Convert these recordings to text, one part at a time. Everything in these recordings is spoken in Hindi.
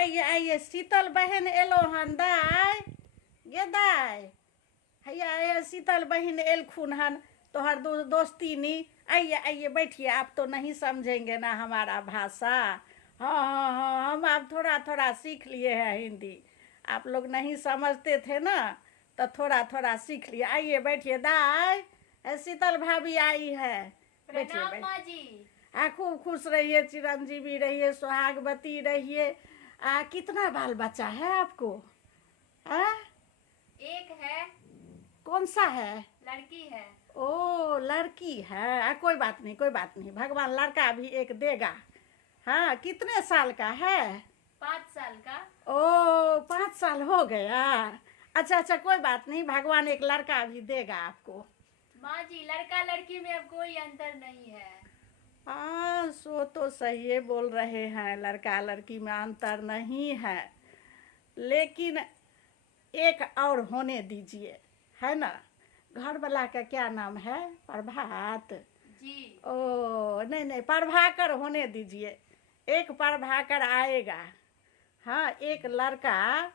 आइए आइए, शीतल बहन एलो हन दाय गे दाय। हैया आइए, शीतल बहन एलखुन हन तोहर दोस्ती नी। आइए आइए बैठिए, आप तो नहीं समझेंगे ना हमारा भाषा। हाँ हाँ हाँ, हम आप थोड़ा थोड़ा सीख लिए हैं हिंदी। आप लोग नहीं समझते थे ना, तो थोड़ा थोड़ा सीख लिए। आइए बैठिए दाय, शीतल भाभी आई है। बैठिए प्रणाम बैठिए। माँ जी। खूब खुश रहिए, चिरंजीवी रहिए, सुहागवती रहिए। कितना बाल बच्चा है आपको? आ? एक है। कौन सा है? लड़की है। ओ लड़की है। कोई बात नहीं, कोई बात नहीं, भगवान लड़का भी एक देगा। हाँ, कितने साल का है? 5 साल का। ओ 5 साल हो गया। अच्छा अच्छा, कोई बात नहीं, भगवान एक लड़का भी देगा आपको। माँ जी, लड़का लड़की में अब कोई अंतर नहीं है। हाँ, सो तो सही बोल रहे हैं, लड़का लड़की में अंतर नहीं है, लेकिन एक और होने दीजिए, है ना। घर वाला का क्या नाम है? प्रभात। जी। ओ नहीं नहीं, प्रभाकर होने दीजिए। एक प्रभाकर आएगा। हाँ, एक लड़का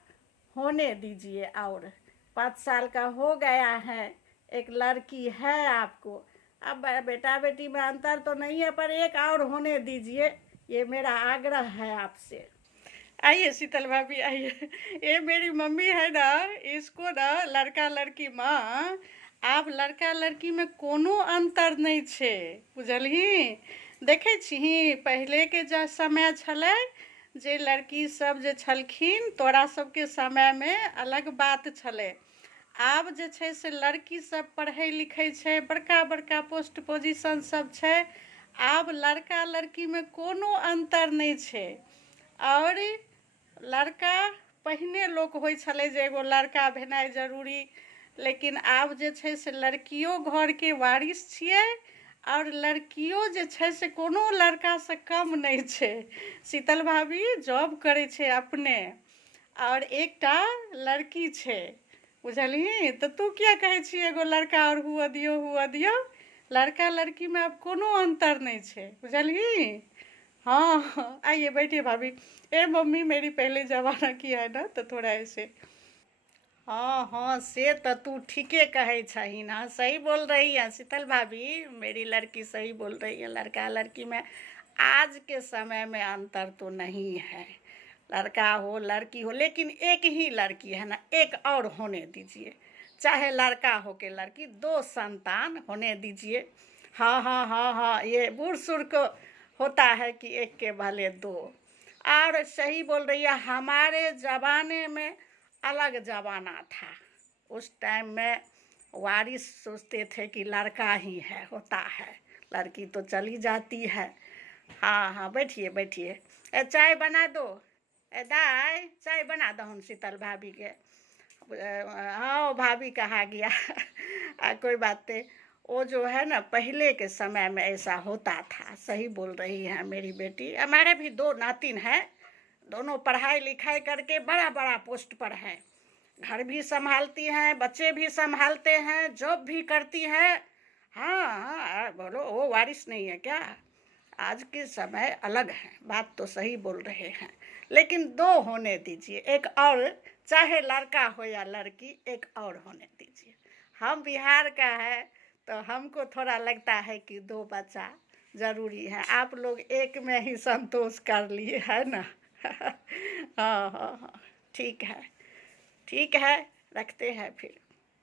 होने दीजिए। और 5 साल का हो गया है, एक लड़की है आपको। अब बेटा बेटी में अंतर तो नहीं है, पर एक और होने दीजिए, ये मेरा आग्रह है आपसे। आइए शीतल भाभी आइए। ये मेरी मम्मी है ना, इसको ना लड़का लड़की माँ, आप लड़का लड़की में कोनो अंतर नहीं छे, बुझलही। देखे छी पहले के जो समय छलै, जे लड़की सब जे छलखिन, तोरा सबके समय में अलग बात छलै। आब जे छै से लड़की सब पढ़ै लिखै छै, बड़का बड़का पोस्ट पोजीशन सब छै। आब लड़का लड़की में कोनो अंतर नहीं छै। और लड़का पहिने लोक होइ छलै जे एगो लड़का भेनाइ जरूरी, लेकिन आब जे छै से लड़कियो घरके वारिस छियै, और लड़कियो जे छै से कोनो लड़कासँ कम नहीं छै। शीतल भाभी जॉब करै छै अपने, और एकटा लड़की छै, बुझलही। तो तू क्या कहै छी एगो लड़का और हुआ दियो हुआ दियो। लड़का लड़की में अब कोनो अंतर नहीं छै, बुझलही। हाँ हाँ, आइए बैठिए भाभी। ए मम्मी मेरी पहले जमाना की है ना, तो थोड़ा ऐसे। हाँ हाँ, से तो तू ठीके कहे छही ना, सही बोल रही है शीतल भाभी, मेरी लड़की सही बोल रही है। लड़का लड़की में आज के समय में अंतर तो नहीं है, लड़का हो लड़की हो, लेकिन एक ही लड़की है ना, एक और होने दीजिए। चाहे लड़का हो के लड़की, 2 संतान होने दीजिए। हाँ हाँ हाँ हाँ, ये बूढ़ सूढ़ को होता है कि एक के भले 2। और सही बोल रही है, हमारे ज़माने में अलग ज़माना था। उस टाइम में वारिस सोचते थे कि लड़का ही है, होता है, लड़की तो चली जाती है। हाँ हाँ, बैठिए बैठिए। चाय बना दो। दाई चाय बना दो हम शीतल भाभी के। हाँ, भाभी कहा गया। कोई बात नहीं। वो जो है ना, पहले के समय में ऐसा होता था। सही बोल रही है मेरी बेटी। हमारे भी 2 नातिन हैं, दोनों पढ़ाई लिखाई करके बड़ा बड़ा पोस्ट पर हैं, घर भी संभालती हैं, बच्चे भी संभालते हैं, जॉब भी करती हैं। हाँ हाँ, बोलो वो वारिस नहीं है क्या? आज के समय अलग है, बात तो सही बोल रहे हैं, लेकिन 2 होने दीजिए, एक और, चाहे लड़का हो या लड़की, एक और होने दीजिए। हम बिहार का है, तो हमको थोड़ा लगता है कि 2 बच्चा ज़रूरी है। आप लोग एक में ही संतोष कर लिए, है ना। हाँ हाँ हाँ, ठीक है, ठीक है, रखते हैं फिर।